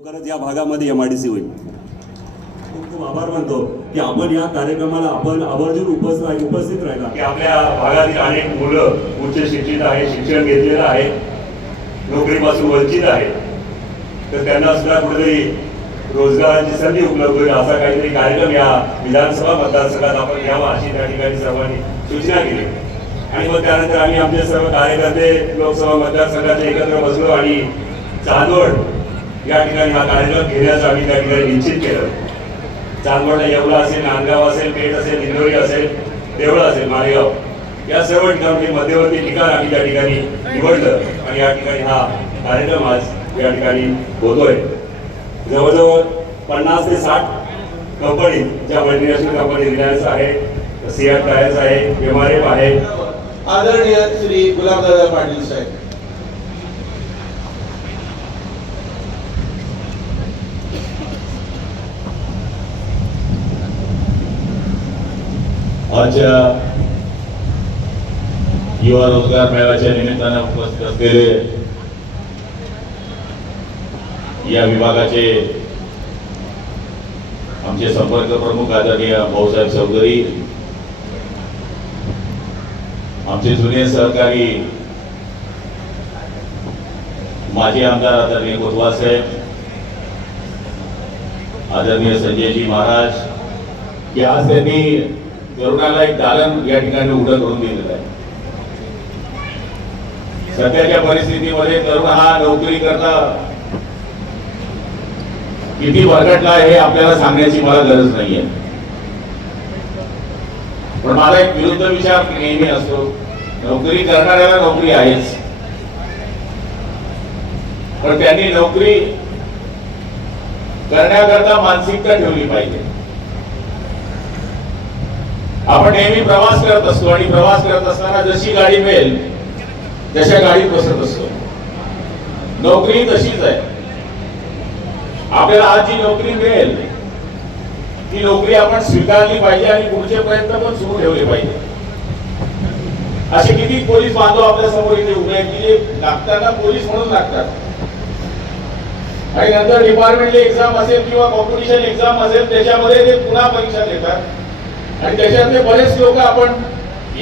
लवकरच या भागामध्ये एम आय डी सी होईल. खूप खूप आभार मानतो की आपण या कार्यक्रमाला आपण आवर्जून उपस्थित उपस्थित राहिला. की आपल्या भागातील अनेक मुलं उच्च शिक्षित आहे शिक्षण घेतलेलं आहे नोकरीपासून वंचित आहे तर त्यांना सुद्धा कुठेतरी रोजगाराची संधी उपलब्ध होईल असा काहीतरी कार्यक्रम या विधानसभा मतदारसंघात आपण घ्यावा अशी त्या ठिकाणी सर्वांनी सूचना केली. आणि मग त्यानंतर आम्ही आमचे सर्व कार्यकर्ते लोकसभा मतदारसंघात एकत्र बसलो आणि चांदवड या ठिकाणी हा कार्यक्रम घेण्याचं आम्ही त्या ठिकाणी निश्चित केलं. चांदवडला येवला असेल नांदगाव असेल पेठ असेल इंदोरी असेल देवळा असेल मालेगाव. या सर्व ठिकाणी मध्यवर्ती ठिकाण आम्ही त्या ठिकाणी निवडलं आणि या ठिकाणी हा कार्यक्रम आज या ठिकाणी होतोय. जवळजवळ पन्नास ते साठ कंपनी ज्या मल्टीनॅशनल कंपनी रिलायन्स आहे सीआर टायर्स आहे एम आर एफ आहे. आदरणीय श्री गुलाबदादा पाटील साहेब आजच्या युवा रोजगार मेळाव्याच्या निमित्तानं उपस्थित असलेले या विभागाचे आमचे संपर्क प्रमुख आदरणीय भाऊसाहेब चौधरी आमचे जुने सहकारी माजी आमदार आदरणीय कोतवाल साहेब आदरणीय संजयजी महाराज की आज त्यांनी तरुणाला एक दालन या ठिकाणी उघडं करून दिलेलं आहे. सध्याच्या परिस्थितीमध्ये तरुण हा नोकरी करता किती वरगटला आहे हे आपल्याला सांगण्याची मला गरज नाहीये. पण माझा एक विरुद्ध विचार नेहमी असतो नोकरी करणाऱ्याला नोकरी आहेच. पण त्यांनी नोकरी करण्याकरता मानसिकता ठेवली पाहिजे. आपण नेहमी प्रवास करत असतो आणि प्रवास करत असताना जशी गाडी मिळेल तशा गाडीत बसत असतो. नोकरी तशीच आहे. आपल्याला आज जी नोकरी मिळेल ती नोकरी आपण स्वीकारली पाहिजे आणि पुढचे प्रयत्न पण सुरू ठेवले पाहिजे. असे किती पोलीस बांधव आपल्यासमोर इथे उभे आहेत की जे लागताना पोलीस म्हणून लागतात. आणि नंतर डिपार्टमेंटली एक्झाम असेल किंवा कॉम्पिटिशन एक्झाम असेल त्याच्यामध्ये ते पुन्हा परीक्षा देतात. आणि त्याच्यातले बरेच लोक आपण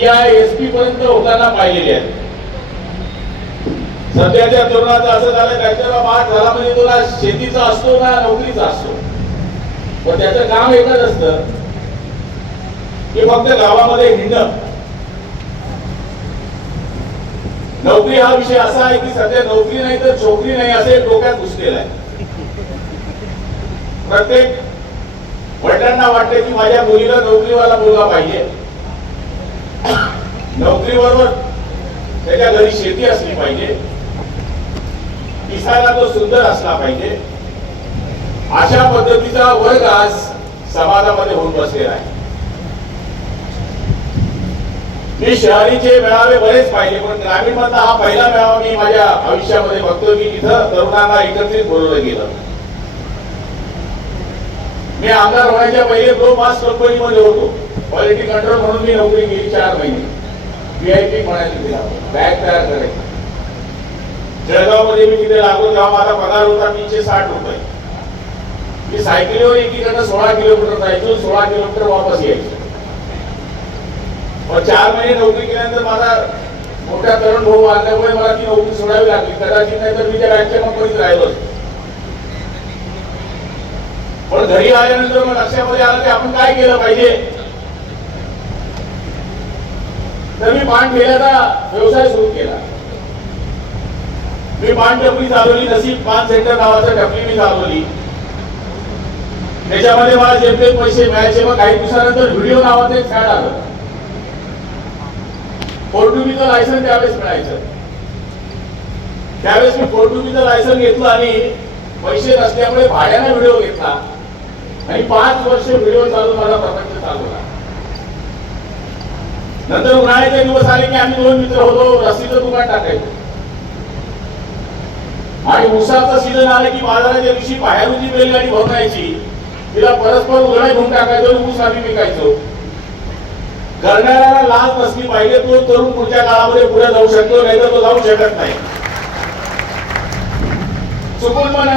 या एस पी पर्यंत होताना पाहिलेले आहेत. सध्याच्या तरुणाचं असं झालं काहीतरी माठ झाला म्हणजे तुला शेतीचा असतो ना नोकरीचा असतो? पण त्याचं काम एकच असतं की फक्त गावामध्ये हिंडणं. नोकरी हा विषय असा आहे की सध्या नोकरी नाही तर चोकरी नाही असे डोक्यात घुसलेला आहे. प्रत्येक वडिलांना वाटते की माझ्या मुलीला नोकरीवाला मुलगा पाहिजे. नोकरी बरोबर त्याच्या घरी शेती असली पाहिजे. दिसायला तो सुंदर असला पाहिजे. अशा पद्धतीचा वर्ग आज समाजामध्ये होऊन बसलेला आहे. मी शहरीचे मेळावे बरेच पाहिले पण ग्रामीण मधला हा पहिला मेळावा मी माझ्या आयुष्यामध्ये बघतो की इथं तरुणांना एकत्रित बोलवलं गेलं. मी आमदार होण्याच्या पहिले दोन मास कंपनीमध्ये होतो. क्वालिटी कंट्रोल म्हणून मी नोकरी केली चार महिने. व्हीआयपी म्हणायला तिला बॅग तयार करायची. जळगावमध्ये मी तिथे लागलो तेव्हा माझा पगार होता तीनशे साठ रुपये. मी सायकलीवर एकीकडनं सोळा किलोमीटर जायचो सोळा किलोमीटर वापस यायचो. मग चार महिने नोकरी केल्यानंतर माझा मोठ्या तरुण भाऊ आल्यामुळे मला ती नोकरी सोडावी लागली. कदाचित नाही तर मी त्या बँकच्या कंपनीत राहिलो असतो. पण घरी आल्यानंतर मग रस्त्यामध्ये आलं की आपण काय केलं पाहिजे? तर मी पान ठेल्याचा व्यवसाय सुरू केला. मी पान टपरी चालवली नसीब पान सेंटर नावाचं टपरी मी चालवली. त्याच्यामध्ये मला जेमते पैसे मिळायचे मग काही दिवसानंतर व्हिडिओ नावाचं एक फॅड आलं. फोर्टुबीचं लायसन त्यावेळेस मिळायचं. त्यावेळेस मी फोर्टुबीचं लायसन घेतलं आणि पैसे नसल्यामुळे भाड्याने व्हिडिओ घेतला. आणि पाच वर्ष व्हिडिओ चालू माझा प्रपंच चालवला नंतर उन्हाळ्याचे दिवस आले की आम्ही दोन मित्र होतो रस्सीचं दुकान टाकायचो. आणि उसाचा सीझन आला की बाजाराच्या दिवशी बाहेरून बैलगाडी भरवायची तिला परस्पर उघडा घेऊन टाकायचो ऊस आम्ही विकायचो. करणाऱ्याला लाज नसली पाहिजे तो तरुण पुढच्या काळामध्ये पुढे जाऊ शकतो नाही तर तो जाऊ शकत नाही. चुकून पण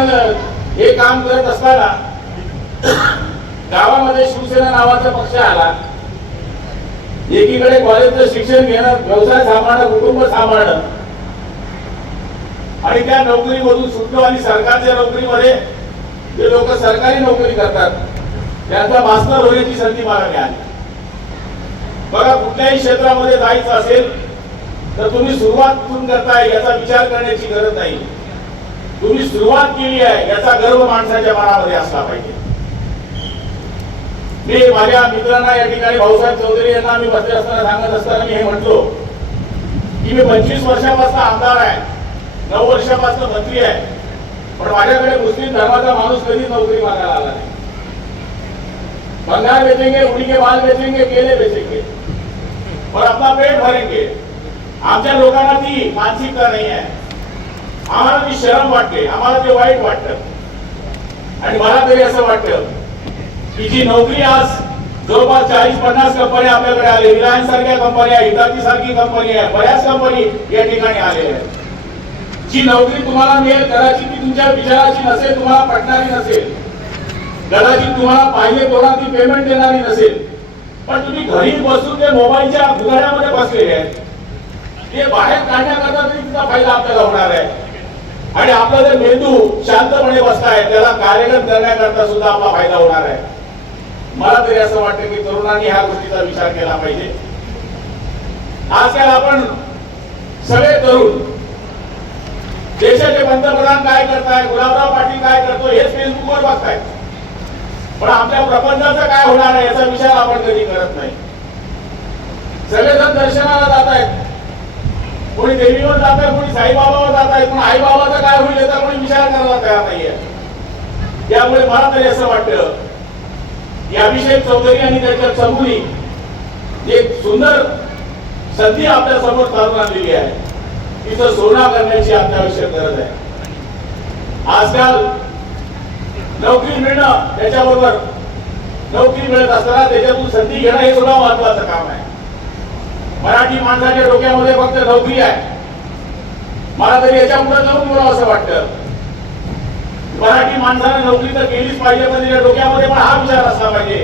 हे काम करत असताना गावामध्ये शिवसेना नावाचा पक्ष आला. एकीकडे कॉलेजचं शिक्षण घेणं व्यवसाय सांभाळणं कुटुंब सांभाळणं. आणि त्या नोकरीमधून सुटलो आणि सरकारच्या नोकरीमध्ये जे लोक सरकारी नोकरी करतात त्यांचा मास्तर होण्याची संधी मला मिळाली. बघा कुठल्याही क्षेत्रामध्ये जायचं असेल तर तुम्ही सुरुवात कुठून करताय याचा विचार करण्याची गरज नाही. तुम्ही सुरुवात केली आहे याचा गर्व माणसाच्या मनामध्ये असला पाहिजे. मी माझ्या मित्रांना या ठिकाणी भाऊसाहेब चौधरी यांना मी बसले असताना सांगत असताना मी हे म्हटलो की मी पंचवीस वर्षापासून आमदार आहे. नऊ वर्षापासून मंत्री आहे. पण माझ्याकडे मुस्लिम धर्माचा माणूस कधी नोकरी मागायला आला नाही. बंगाल बेचेंगे उडीके माल बेचेंगे केले बेचेंगे. और अपना पेट भरेंगे. आमच्या लोकांना ती मानसिकता नाही आहे. आम्हाला ती शरम वाटते. आम्हाला ते वाईट वाटतं. आणि मला तरी असं वाटतं की जी नोकरी आज जवळपास चाळीस पन्नास कंपन्या आपल्याकडे आले. रिलायन्स सारख्या कंपन्या हिताची सारखी कंपनी आहे. बऱ्याच कंपनी या ठिकाणी आलेल्या आहेत. जी नोकरी तुम्हाला मिळेल कदाचित ती तुमच्या विचाराची नसेल तुम्हाला पटणारी नसेल. कदाचित तुम्हाला पाहिजे कोणा ती पेमेंट देणारी नसेल. पण तुम्ही घरी बसून ते मोबाईलच्या गुगाड्यामध्ये बसलेले आहेत. ते बाहेर काढण्याकरता तरी तिचा फायदा आपल्याला होणार आहे. आणि आपला जे मेंदू शांतपणे बसताय त्याला कार्यरत करण्याकरता सुद्धा आपला फायदा होणार आहे. मला तरी असं वाटतं की तरुणांनी ह्या गोष्टीचा विचार केला पाहिजे. आजकाल आपण सगळे तरुण देशाचे पंतप्रधान काय करताय गुलाबराव पाटील काय करतो हेच फेसबुकवर बघताय पण आपल्या प्रपंचाचं काय होणार आहे याचा विचार आपण कधी करत नाही. सगळेजण दर्शनाला जात आहेत कोणी देवीवर जात आहे कोणी साईबाबावर जात आहेत पण आईबाबाचा काय होईल याचा कोणी विचार करायला तयार नाहीये. त्यामुळे मला तरी असं वाटतं की अभिषेक चौधरी आणि त्याच्या चमुरी एक सुंदर संधी आपल्यासमोर चालून आणलेली आहे. तिथं सोना करण्याची अत्यावश्यक गरज आहे. आजकाल नोकरी मिळणं त्याच्याबरोबर नोकरी मिळत असताना त्याच्यातून संधी घेणं हे सुद्धा महत्वाचं काम आहे. मराठी माणसाच्या डोक्यामध्ये फक्त नोकरी आहे. मला तरी याच्यापुढे जाऊन बोलावं असं वाटतं. माणसाने नोकरी तर केलीच पाहिजे पण तिच्या डोक्यामध्ये पण हा विचार असला पाहिजे.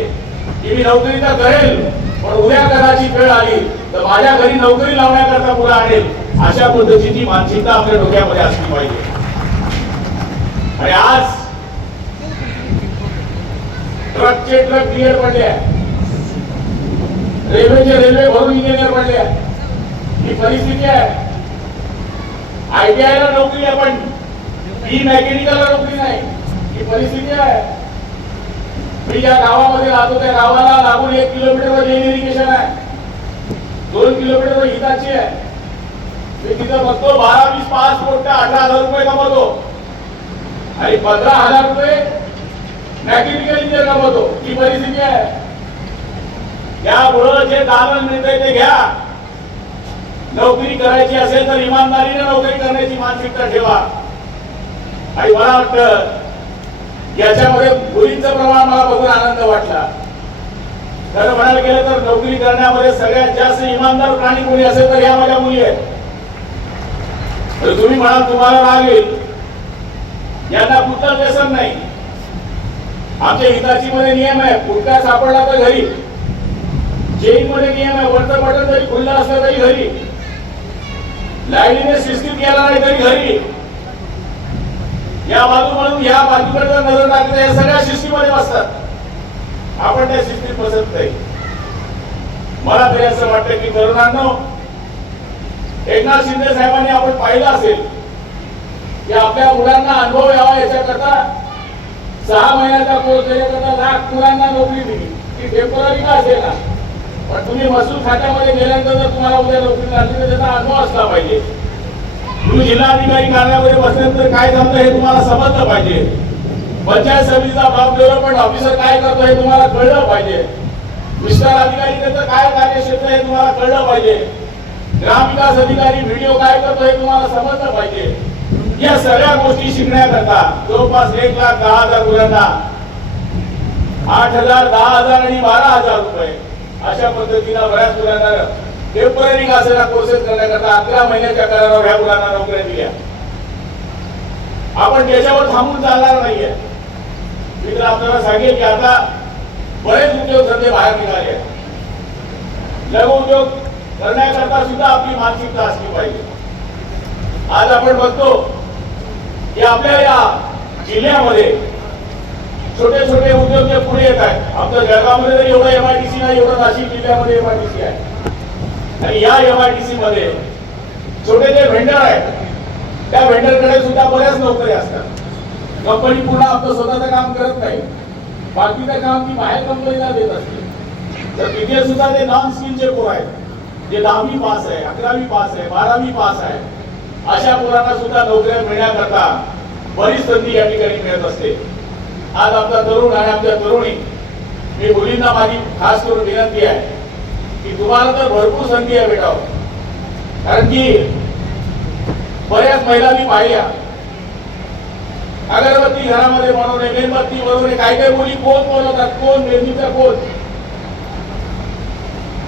की मी नोकरी तर करेल पण उद्या कदाचित वेळ आली तर माझ्या घरी नोकरी लावण्याकरता मुलं आणेल अशा पद्धतीची मानसिकता आपल्या डोक्यामध्ये असली पाहिजे. आणि आज ट्रकचे ट्रक क्लिअर पडले आहे. रेल्वेचे रेल्वे भरून इंजिनियर पडले आहे ही परिस्थिती आहे. आयटीआय ला नोकरी आहे पण ही मेकॅनिकलला नोकरी नाही. ही परिस्थिती आहे. मी ज्या गावामध्ये राहतो त्या गावाला लागून एक किलोमीटरवर रेल इरिगेशन आहे. दोन किलोमीटरवर हिताची आहे. मी तिथं बघतो बारा वीस पाच कोट अठरा हजार रुपये कमवतो. आणि पंधरा हजार रुपये मेकॅनिकल इंजिनियर कमवतो. ही परिस्थिती आहे. त्यामुळं जे दालन मिळतंय ते घ्या. नोकरी करायची असेल तर इमानदारीने नोकरी करण्याची मानसिकता ठेवा. आणि मला वाटतं याच्यामध्ये मुलींचं प्रमाण मला बघून आनंद वाटला. खरं म्हणायला गेलं तर नोकरी करण्यामध्ये सगळ्यात जास्त इमानदार प्राणी कोणी असेल तर या माझ्या मुली आहेत. तर तुम्ही म्हणाल तुम्हाला राग येईल यांना कुठलं व्यसन नाही. आमच्या हिताची मध्ये नियम आहे कुठला सापडला तर घरी. जेल मध्ये नियम आहे वरचं बटन जरी खुल्लं असलं तरी घरी. लाईनीने शिस्तीत गेला नाही तरी घरी. या बाजू म्हणून या बाजूकडे जर नजर टाकली या सगळ्या शिस्तीमध्ये बसतात. आपण त्या शिस्तीत बसत नाही. मला तरी असं वाटतं की तरुणांनो एकनाथ शिंदे साहेबांनी आपण पाहिलं असेल की आपल्या मुलांना अनुभव यावा याच्याकरता सहा महिन्याचा कोर्स देण्याकरता लाख मुलांना नोकरी दिली. ती टेंपररी का असेल ना पण तुम्ही महसूल खात्यामध्ये गेल्यानंतर जर तुम्हाला उद्या नोकरी लागली तर त्याचा अनुभव असला पाहिजे. तुम्ही जिल्हाधिकारी कार्यालयामध्ये बसल्यानंतर काय झालं हे तुम्हाला समजलं पाहिजे. पंचायत समितीचा ब्लॉक डेव्हलपमेंट ऑफिसर काय करतो हे तुम्हाला कळलं पाहिजे. विस्तार अधिकारी त्याचं काय कार्यक्षेत्र हे तुम्हाला कळलं पाहिजे. ग्रामविकास अधिकारी व्हिडिओ काय करतो हे तुम्हाला समजलं पाहिजे. या सगळ्या गोष्टी शिकण्याकरता जवळपास एक लाख दहा हजार मुलांना आठ हजार दहा हजार आणि बारा हजार रुपये अशा पद्धतीनं बऱ्याच मुलांना टेंपररी असेला कोर्सेस करण्याकरता अकरा महिन्याच्या करारावर ह्या मुलांना नोकऱ्या दिल्या. आपण त्याच्यावर थांबून चालणार नाहीये. मी तर आपल्याला सांगेल की आता बरेच उद्योग धंदे बाहेर निघाले लघु उद्योग करण्याकरता सुद्धा आपली मानसिकता असली पाहिजे. आज आपण बघतो की आपल्या या जिल्ह्यामध्ये छोटे छोटे उद्योग जे पुढे येत आहेत आमच्या जळगावमध्ये तर एवढं एमआयडीसी नाही एवढं नाशिक जिल्ह्यामध्ये एमआयडीसी आहे. आणि या सी मध्ये छोटे जे व्हेंडर आहेत त्या व्हेंडरकडे सुद्धा बऱ्याच नोकऱ्या असतात. कंपनी पुन्हा आपलं स्वतःचं काम करत नाही. बाकीचं काम ती बाहेर कंपनीला देत असते. तर तिथे सुद्धा ते नॉन स्किलचे पोर आहेत. जे दहावी पास आहे अकरावी पास आहे बारावी पास आहे अशा पोरांना सुद्धा नोकऱ्या मिळण्याकरता बरीच संधी या ठिकाणी मिळत असते. आज आमचा तरुण आणि आमच्या तरुणी मी मुलींना माझी खास करून विनंती आहे. तुम्हाला तर भरपूर संधी आहे बेटा. कारण की बऱ्याच महिला मी पाहिल्या. अगरबत्ती घरामध्ये बनवणे मेणबत्ती बनवणे काय काय मुली कोण बनवतात कोण मेहंदीचा कोण?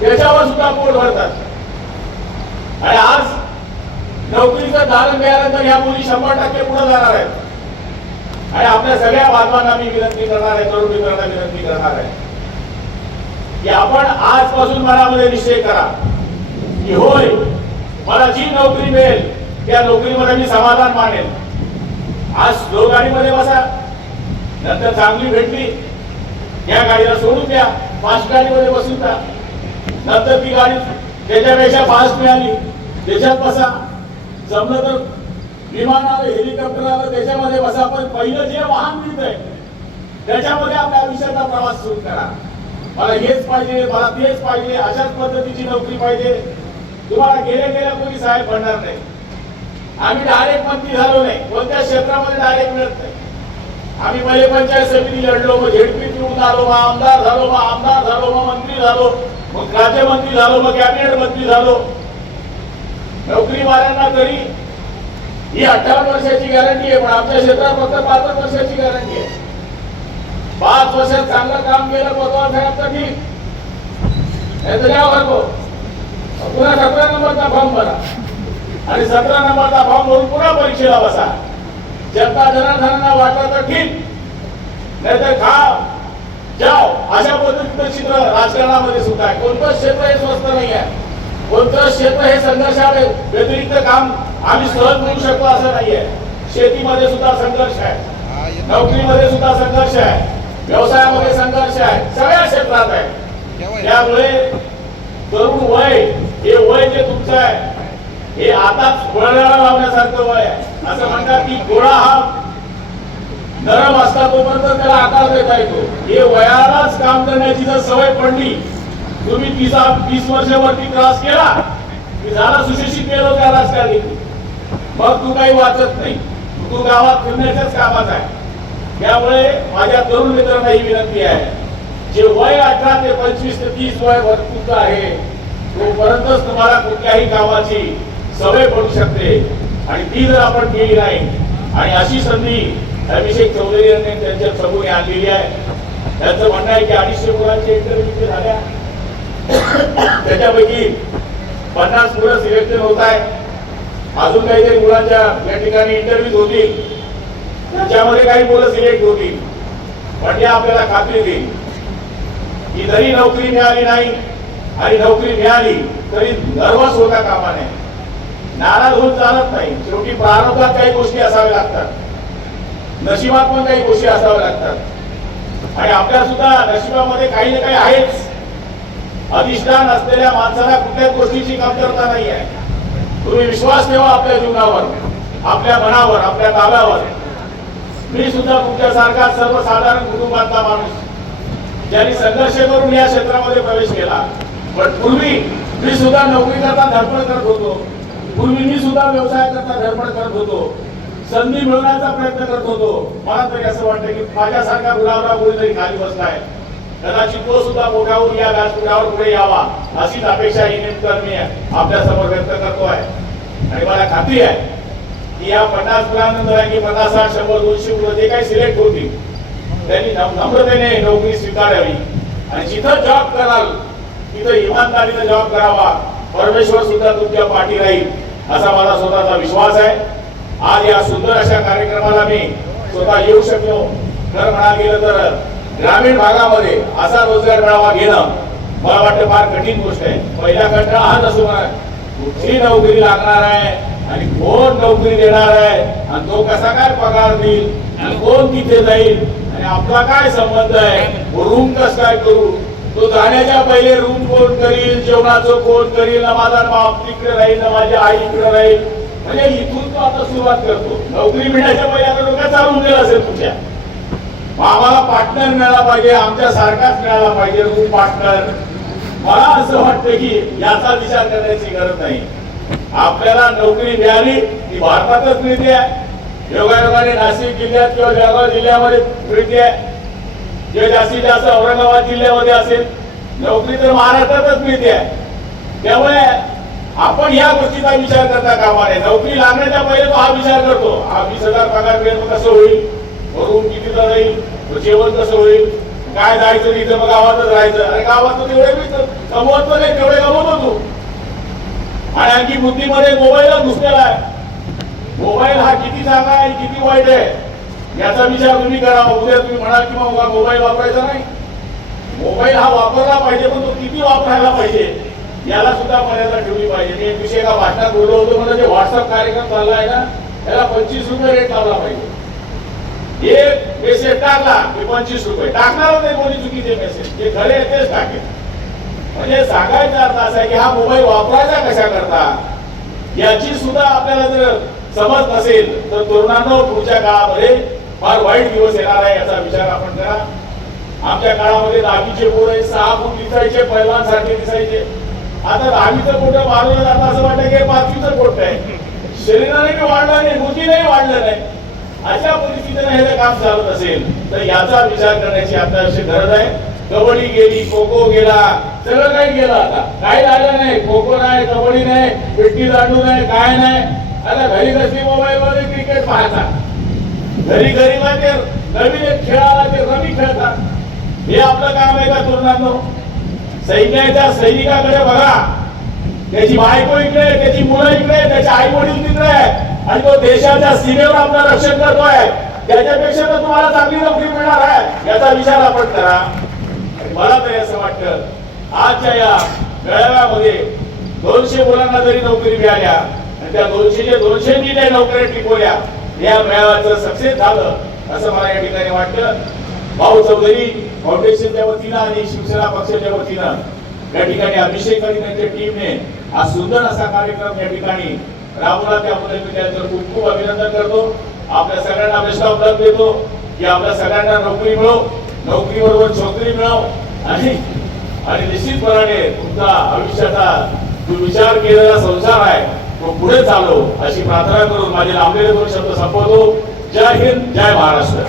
त्याच्यावर सुद्धा पोट भरतात. आणि आज नोकरीचं दालन मिळाल्यानंतर ह्या मुली शंभर टक्के पुढे जाणार आहेत. आणि आपल्या सगळ्या बांधवांना मी विनंती करणार आहे तरुण मित्रांना विनंती करणार आहे. की आपण आजपासून मनामध्ये निश्चय करा की होय मला जी नोकरी मिळेल त्या नोकरीमध्ये मी समाधान मानेल आज स्लो गाडीमध्ये बसा. नंतर चांगली भेटली. या गाडीला सोडून द्या. फास्ट गाडीमध्ये बसून जा. नंतर ती गाडी त्याच्यापेक्षा फास्ट मिळाली. त्याच्यात बसा. जमलं तर विमान आलं हेलिकॉप्टर आलं त्याच्यामध्ये बसा. पण पहिलं जे वाहन मिळतंय त्याच्यामध्ये आपल्या आयुष्याचा प्रवास सुरू करा. मला हेच पाहिजे मला तेच पाहिजे अशाच पद्धतीची नोकरी पाहिजे. तुम्हाला गेल्या गेल्या कोणी साहेब म्हणणार नाही. आम्ही डायरेक्ट मंत्री झालो नाही. कोणत्या क्षेत्रामध्ये डायरेक्ट मिळत नाही. आम्ही पहिले पंचायत समिती लढलो मग झेडपी पिऊन आलो मग आमदार झालो मग आमदार झालो मग मंत्री झालो मग राज्यमंत्री झालो मग कॅबिनेट मंत्री झालो. नोकरीवाल्यांना तरी ही अठ्ठावन्न वर्षाची गॅरंटी आहे पण आमच्या क्षेत्रात फक्त पाच वर्षाची गॅरंटी आहे. पाच वर्षात चांगलं काम केलं पदवार साहेब ठीक नाहीतर द्यावं पुन्हा सतरा नंबरचा फॉर्म भरा. आणि सतरा नंबरचा फॉर्म भरून पुन्हा परीक्षेला बसा. जनता जनार्दनांना वाटलं तर ठीक. नाहीतर खा जाओ अशा पद्धतीचं चित्र राजकारणामध्ये सुद्धा आहे. कोणतं क्षेत्र हे स्वस्त नाही आहे. कोणतं क्षेत्र हे संघर्षा व्यतिरिक्त काम आम्ही सहज करू शकतो असं नाहीये शेतीमध्ये सुद्धा संघर्ष आहे. नोकरीमध्ये सुद्धा संघर्ष आहे. व्यवसायामध्ये संघर्ष आहे. सगळ्या क्षेत्रात आहे. त्यामुळे तरुण वय हे वय जे तुमचं आहे हे आताच घोड्याला लावण्यासारखं वय आहे. असं म्हणतात की गोळा हा नरम असता तोपर्यंत त्याला आकार देता येतो. हे वयालाच काम करण्याची जर सवय पडली तुम्ही तिचा वीस वर्षावरती त्रास केला की झाला सुशिक्षित केलो त्या राजकारणी. मग तू काही वाचत नाही. तू गावात फिरण्याच्याच कामात आहे. त्यामुळे माझ्या तरुण मित्रांना ही विनंती आहे. जे वय अठरा ते पंचवीस ते तीस वय तुमचं आहे तोपर्यंतच तुम्हाला कुठल्याही कामाची सवय पडू शकते. आणि ती जर आपण केली नाही आणि अशी संधी अभिषेक चौधरी यांनी त्यांच्यासमोर आणलेली आहे. त्यांचं म्हणणं आहे की अडीचशे मुलांचे इंटरव्ह्यू झाल्या. त्याच्यापैकी पन्नास मुलं सिलेक्शन होत आहे अजून काहीतरी मुलांच्या या ठिकाणी इंटरव्ह्यू होतील. त्याच्यामध्ये काही मुलं सिलेक्ट होतील म्हणजे आपल्याला खात्री देईल. की जरी नोकरी मिळाली नाही आणि नोकरी मिळाली तरी नर्वस होता कामा नये नाराज होऊन चालत नाही. शेवटी प्रारंभात काही गोष्टी असाव्या लागतात. नशिबात पण काही गोष्टी असाव्या लागतात. आणि आपल्या सुद्धा नशिबामध्ये काही ना काही आहेच. अधिष्ठान असलेल्या माणसाला कुठल्याच गोष्टीची कमतरता नाही आहे तुम्ही विश्वास ठेवा आपल्या जीवनावर आपल्या मनावर आपल्या ताब्यावर. मी सुद्धा तुमच्यासारखा सर्वसाधारण कुटुंबातला माणूस. ज्यांनी संघर्ष करून या क्षेत्रामध्ये प्रवेश केला. पण पूर्वी मी सुद्धा नोकरी करता धडपड करत होतो. पूर्वी मी सुद्धा व्यवसाय करता धडपड करत होतो. संधी मिळवण्याचा प्रयत्न करत होतो. मला तरी असं वाटतं की माझ्यासारखा गुलाबराव कोणीतरी खाली बसलाय. कदाचित तो सुद्धा मोठा होऊन या व्यासपीठावर पुढे यावा अशीच अपेक्षा ही नेमकं मी आपल्यासमोर व्यक्त करतो आहे आणि मला खात्री आहे की या पन्नास मुलांनंतर की पन्नास साठ शंभर दोनशे मुलं जे काही सिलेक्ट होतील त्यांनी नम- नम्रतेने नोकरी स्वीकारावी. आणि जिथं जॉब कराल तिथं इमानदारीनं जॉब करावा. परमेश्वर सुद्धा तुमच्या पाठी राहील असा माझा स्वतःचा विश्वास आहे. आज या सुंदर अशा कार्यक्रमाला मी स्वतः येऊ शकलो खरं म्हणायला गेलं तर ग्रामीण भागामध्ये असा रोजगार मिळावा घेणं मला वाटतं फार कठीण गोष्ट आहे. पहिला कंटाळा हाच असतो म्हणा कुठली नोकरी लागणार आहे? आणि कोण नोकरी देणार आहे? आणि तो कसा काय पगार देईल? आणि कोण तिथे जाईल? आणि आपला काय संबंध आहे? रूम कसं काय करू? तो जाण्याच्या पहिले रूम कोण करील? जेवणाचं कोण करील? ना माझा बाप तिकडे राहील ना माझी आई इकडे राहील. म्हणजे इथून तो आता सुरुवात करतो. नोकरी मिळण्याच्या पहिले आता डोक्यात चालून गेला असेल तुझ्या आम्हाला पार्टनर मिळाला पाहिजे आमच्या सारखाच मिळाला पाहिजे रूम पार्टनर मला असं वाटतं की याचा विचार करण्याची गरज नाही. आपल्याला नोकरी मिळाली ती भारतातच मिळते. योगायोगाने नाशिक जिल्ह्यात किंवा जळगाव जिल्ह्यामध्ये मिळते. जे जास्तीत जास्त औरंगाबाद जिल्ह्यामध्ये असेल नोकरी तर महाराष्ट्रातच मिळते. त्यामुळे आपण या गोष्टीचा विचार करता कामा नये. नोकरी लागण्याच्या पहिले तो हा विचार करतो. हा वीस हजार पगार मिळेल कसं होईल? भरून कितीचा राहील मग जेवण कसं होईल? काय जायचं तिथं मग गावातच राहायचं. अरे गावात तेवढे कमवत नाही तेवढे कमवतो तू. आणि आणखी बुद्धीमध्ये मोबाईलच घुसलेला आहे. मोबाईल हा किती चांगला आहे किती वाईट आहे याचा विचार तुम्ही करा. उद्या तुम्ही म्हणाल की मग मोबाईल वापरायचा नाही. मोबाईल हा वापरला पाहिजे पण तो किती वापरायला पाहिजे याला सुद्धा मर्यादा ठेवली पाहिजे. मी एक विषय का भाषणात बोललो होतो म्हणजे जे व्हॉट्सअप कार्यक्रम चालला आहे ना त्याला पंचवीस रुपये रेट लावला पाहिजे. एक मेसेज टाकला की पंचवीस रुपये. टाकणार नाही कोणी चुकीचे मेसेज जे खरे आहे तेच टाकेल. म्हणजे सांगायचा अर्थ असा की हा मोबाईल वापरायचा कशा करता याची सुद्धा आपल्याला जर समज नसेल तर तरुणांनो पुढच्या काळामध्ये फार वाईट दिवस येणार आहे याचा विचार आपण करा. आमच्या काळामध्ये दहावीचे पोरं सहा फूट दिसायचे पैलवानसारखे दिसायचे. आता दहावीचं पोट मारलं जातं असं वाटतं की पाचवीचं पोट आहे. शरीराने मी वाढलं नाही बुद्धीनेही वाढलं नाही. अशा परिस्थितीने हे जर काम चालत असेल तर याचा विचार करण्याची आता अशी गरज आहे. कबड्डी गेली खो खो गेला. सगळं काही गेलं आता. काही झालं नाही. खो खो नाही कबड्डी नाही विट्टी दांडू नाही काय नाही. आता घरी कसली मोबाईल मध्ये क्रिकेट पाहता. घरी घरी ते नवीन एक खेळ आला ते रमी खेळतात. हे आपलं काम आहे का तरुणांनो? सैन्याच्या सैनिकाकडे बघा. त्याची बायको इकडे त्याची मुलं इकडे त्याचे आई वडील तिकडे आणि तो देशाच्या सीमेवर आपलं रक्षण करतोय. त्याच्यापेक्षा तर तुम्हाला चांगली नोकरी मिळणार आहे. याचा विचार आपण करा. मला तरी असं वाटतं आजच्या या मेळाव्यामध्ये दोनशे मुलांना जरी नोकरी मिळाल्या आणि त्या दोनशेचे दोनशे जी काही नोकऱ्या टिकवल्या या मेळाव्याचं सक्सेस झालं असं मला या ठिकाणी वाटतं. भाऊ चौधरी फाउंडेशनच्या वतीनं आणि शिवसेना पक्षाच्या वतीनं या ठिकाणी अभिषेक आणि त्यांच्या टीमने हा सुंदर असा कार्यक्रम या ठिकाणी राबवला त्याबद्दल मी त्यांचं खूप खूप अभिनंदन करतो. आपल्या सगळ्यांना बेस्ट ऑफ लक देतो. की आपल्या सगळ्यांना नोकरी मिळो. नोकरी बरोबर छोकरी मिळव आणि आणि निश्चितपणाने तुमचा आयुष्याचा जो विचार केलेला संसार आहे तो पुढे चालो अशी प्रार्थना करून माझे लांबलेले दोन शब्द संपवतो. जय हिंद जय महाराष्ट्र.